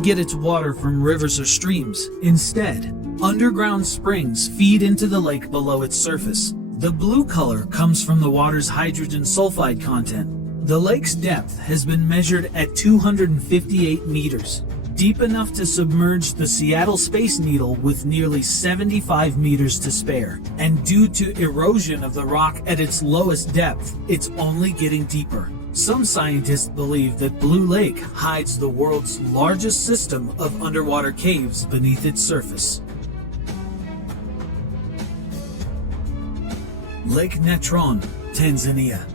doesn't get its water from rivers or streams. Instead, underground springs feed into the lake below its surface. The blue color comes from the water's hydrogen sulfide content. The lake's depth has been measured at 258 meters, deep enough to submerge the Seattle Space Needle with nearly 75 meters to spare. And due to erosion of the rock at its lowest depth, it's only getting deeper. Some scientists believe that Blue Lake hides the world's largest system of underwater caves beneath its surface. Lake Natron, Tanzania.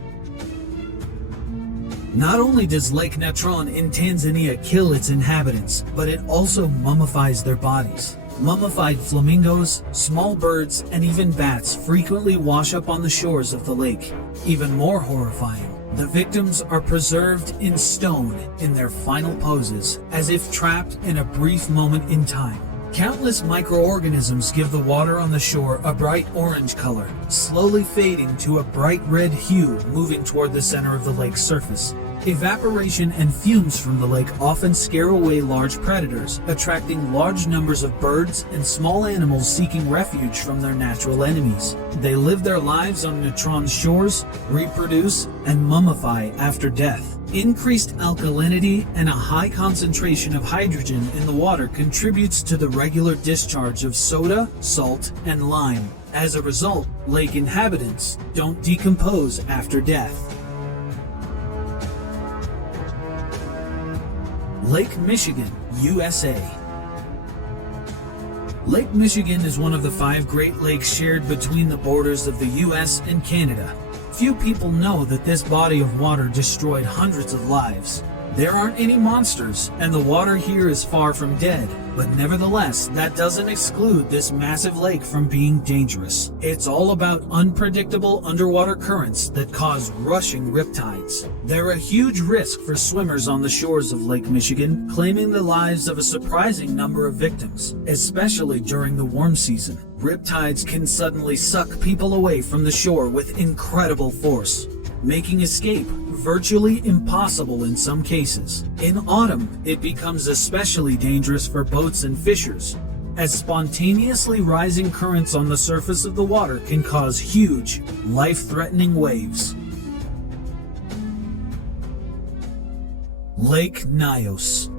Not only does Lake Natron in Tanzania kill its inhabitants, but it also mummifies their bodies. Mummified flamingos, small birds, and even bats frequently wash up on the shores of the lake. Even more horrifying, the victims are preserved in stone in their final poses, as if trapped in a brief moment in time. Countless microorganisms give the water on the shore a bright orange color, slowly fading to a bright red hue moving toward the center of the lake's surface. Evaporation and fumes from the lake often scare away large predators, attracting large numbers of birds and small animals seeking refuge from their natural enemies. They live their lives on Natron's shores, reproduce, and mummify after death. Increased alkalinity and a high concentration of hydrogen in the water contributes to the regular discharge of soda, salt, and lime. As a result, lake inhabitants don't decompose after death. Lake Michigan, USA. Lake Michigan is one of the 5 Great Lakes shared between the borders of the US and Canada. Few people know that this body of water destroyed hundreds of lives. There aren't any monsters, and the water here is far from dead, but nevertheless, that doesn't exclude this massive lake from being dangerous. It's all about unpredictable underwater currents that cause rushing riptides. They're a huge risk for swimmers on the shores of Lake Michigan, claiming the lives of a surprising number of victims, especially during the warm season. Riptides can suddenly suck people away from the shore with incredible force, making escape virtually impossible in some cases. In autumn, it becomes especially dangerous for boats and fishers, as spontaneously rising currents on the surface of the water can cause huge, life-threatening waves. Lake Nyos.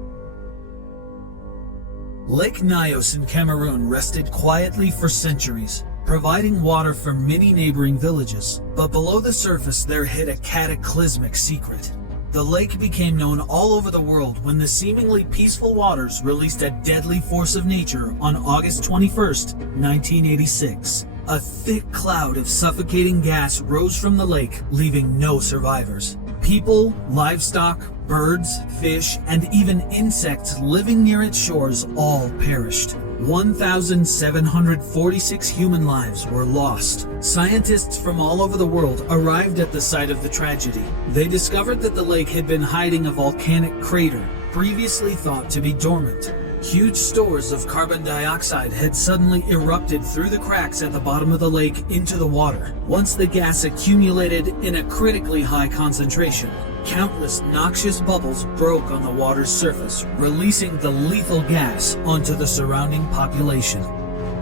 Lake Nyos in Cameroon rested quietly for centuries, providing water for many neighboring villages. But below the surface there hid a cataclysmic secret. The lake became known all over the world when the seemingly peaceful waters released a deadly force of nature on August 21st, 1986. A thick cloud of suffocating gas rose from the lake, leaving no survivors. People, livestock, birds, fish, and even insects living near its shores all perished. 1,746 human lives were lost. Scientists from all over the world arrived at the site of the tragedy. They discovered that the lake had been hiding a volcanic crater, previously thought to be dormant. Huge stores of carbon dioxide had suddenly erupted through the cracks at the bottom of the lake into the water. Once the gas accumulated in a critically high concentration, countless noxious bubbles broke on the water's surface, releasing the lethal gas onto the surrounding population.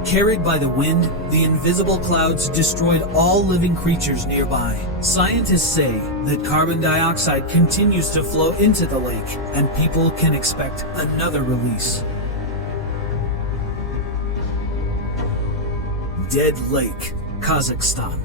Carried by the wind, the invisible clouds destroyed all living creatures nearby. Scientists say that carbon dioxide continues to flow into the lake, and people can expect another release. Dead Lake, Kazakhstan.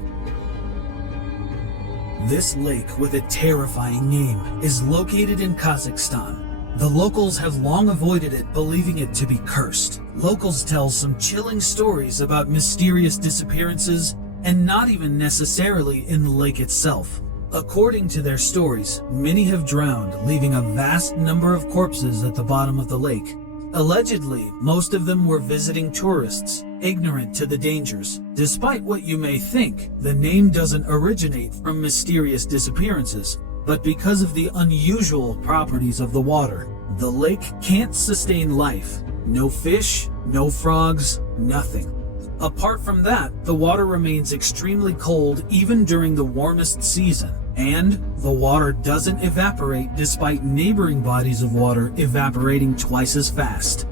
This lake, with a terrifying name, is located in Kazakhstan. The locals have long avoided it, believing it to be cursed. Locals tell some chilling stories about mysterious disappearances, and not even necessarily in the lake itself. According to their stories, many have drowned, leaving a vast number of corpses at the bottom of the lake. Allegedly, most of them were visiting tourists, ignorant to the dangers. Despite what you may think, the name doesn't originate from mysterious disappearances, but because of the unusual properties of the water. The lake can't sustain life. No fish, no frogs, nothing. Apart from that, the water remains extremely cold even during the warmest season, And the water doesn't evaporate despite neighboring bodies of water evaporating twice as fast.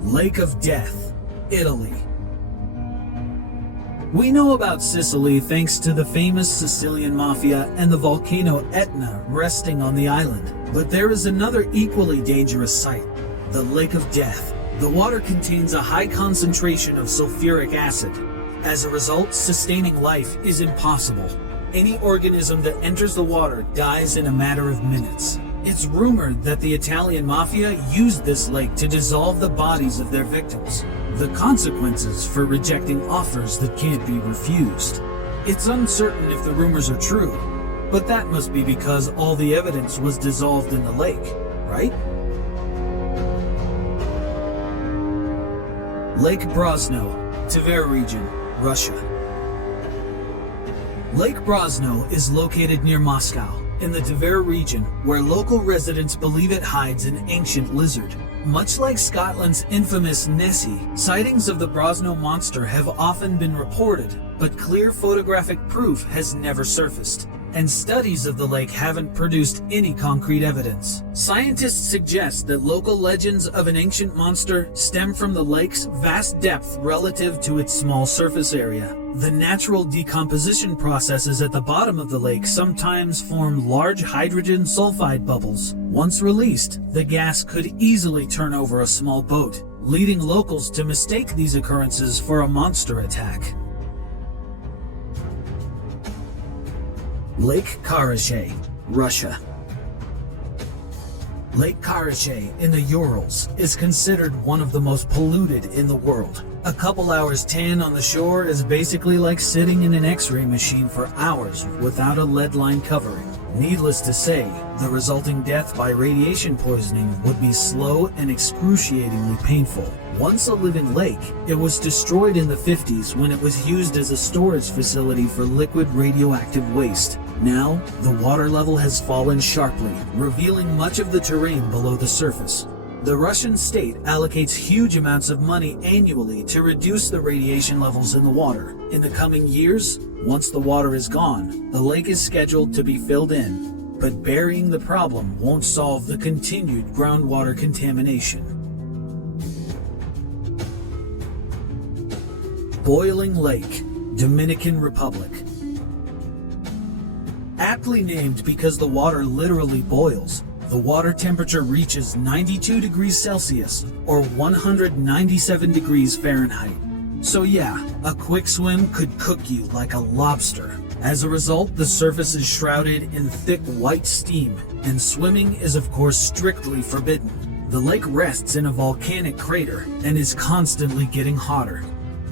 Lake of Death, Italy. We know about Sicily thanks to the famous Sicilian Mafia and the volcano Etna resting on the island. But there is another equally dangerous site, the Lake of Death. The water contains a high concentration of sulfuric acid. As a result, sustaining life is impossible. Any organism that enters the water dies in a matter of minutes. It's rumored that the Italian Mafia used this lake to dissolve the bodies of their victims. The consequences for rejecting offers that can't be refused. It's uncertain if the rumors are true, but that must be because all the evidence was dissolved in the lake, right? Lake Brosno, Tver region, Russia. Lake Brosno is located near Moscow, in the Tver region, where local residents believe it hides an ancient lizard. Much like Scotland's infamous Nessie, sightings of the Brosno monster have often been reported, but clear photographic proof has never surfaced, and studies of the lake haven't produced any concrete evidence. Scientists suggest that local legends of an ancient monster stem from the lake's vast depth relative to its small surface area. The natural decomposition processes at the bottom of the lake sometimes form large hydrogen sulfide bubbles. Once released, the gas could easily turn over a small boat, leading locals to mistake these occurrences for a monster attack. Lake Karachay, Russia. Lake Karachay in the Urals is considered one of the most polluted in the world. A couple hours tan on the shore is basically like sitting in an X-ray machine for hours without a lead line covering. Needless to say, the resulting death by radiation poisoning would be slow and excruciatingly painful. Once a living lake, it was destroyed in the 50s when it was used as a storage facility for liquid radioactive waste. Now, the water level has fallen sharply, revealing much of the terrain below the surface. The Russian state allocates huge amounts of money annually to reduce the radiation levels in the water. In the coming years, once the water is gone, the lake is scheduled to be filled in, but burying the problem won't solve the continued groundwater contamination. Boiling Lake, Dominican Republic. Aptly named because the water literally boils, the water temperature reaches 92 degrees Celsius or 197 degrees Fahrenheit. So yeah, a quick swim could cook you like a lobster. As a result, the surface is shrouded in thick white steam, and swimming is of course strictly forbidden. The lake rests in a volcanic crater and is constantly getting hotter.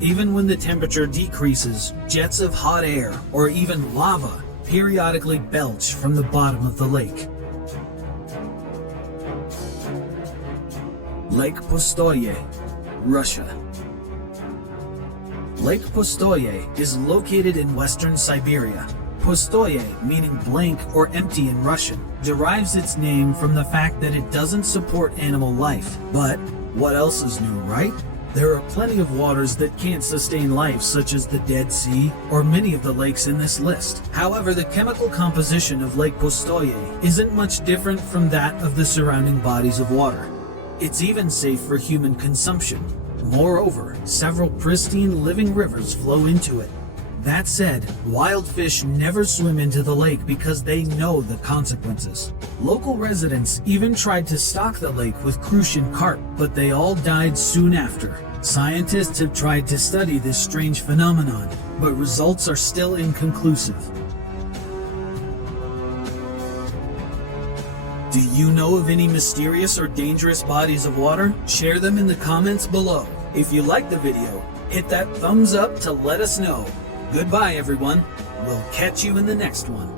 Even when the temperature decreases, jets of hot air or even lava periodically belch from the bottom of the lake. Lake Pustoye, Russia. Lake Pustoye is located in western Siberia. Pustoye, meaning blank or empty in Russian, derives its name from the fact that it doesn't support animal life. But what else is new, right? There are plenty of waters that can't sustain life, such as the Dead Sea or many of the lakes in this list. However, the chemical composition of Lake Pustoye isn't much different from that of the surrounding bodies of water. It's even safe for human consumption. Moreover, several pristine living rivers flow into it. That said, wild fish never swim into the lake because they know the consequences. Local residents even tried to stock the lake with crucian carp, but they all died soon after. Scientists have tried to study this strange phenomenon, but results are still inconclusive. Do you know of any mysterious or dangerous bodies of water? Share them in the comments below. If you liked the video, hit that thumbs up to let us know. Goodbye everyone. We'll catch you in the next one.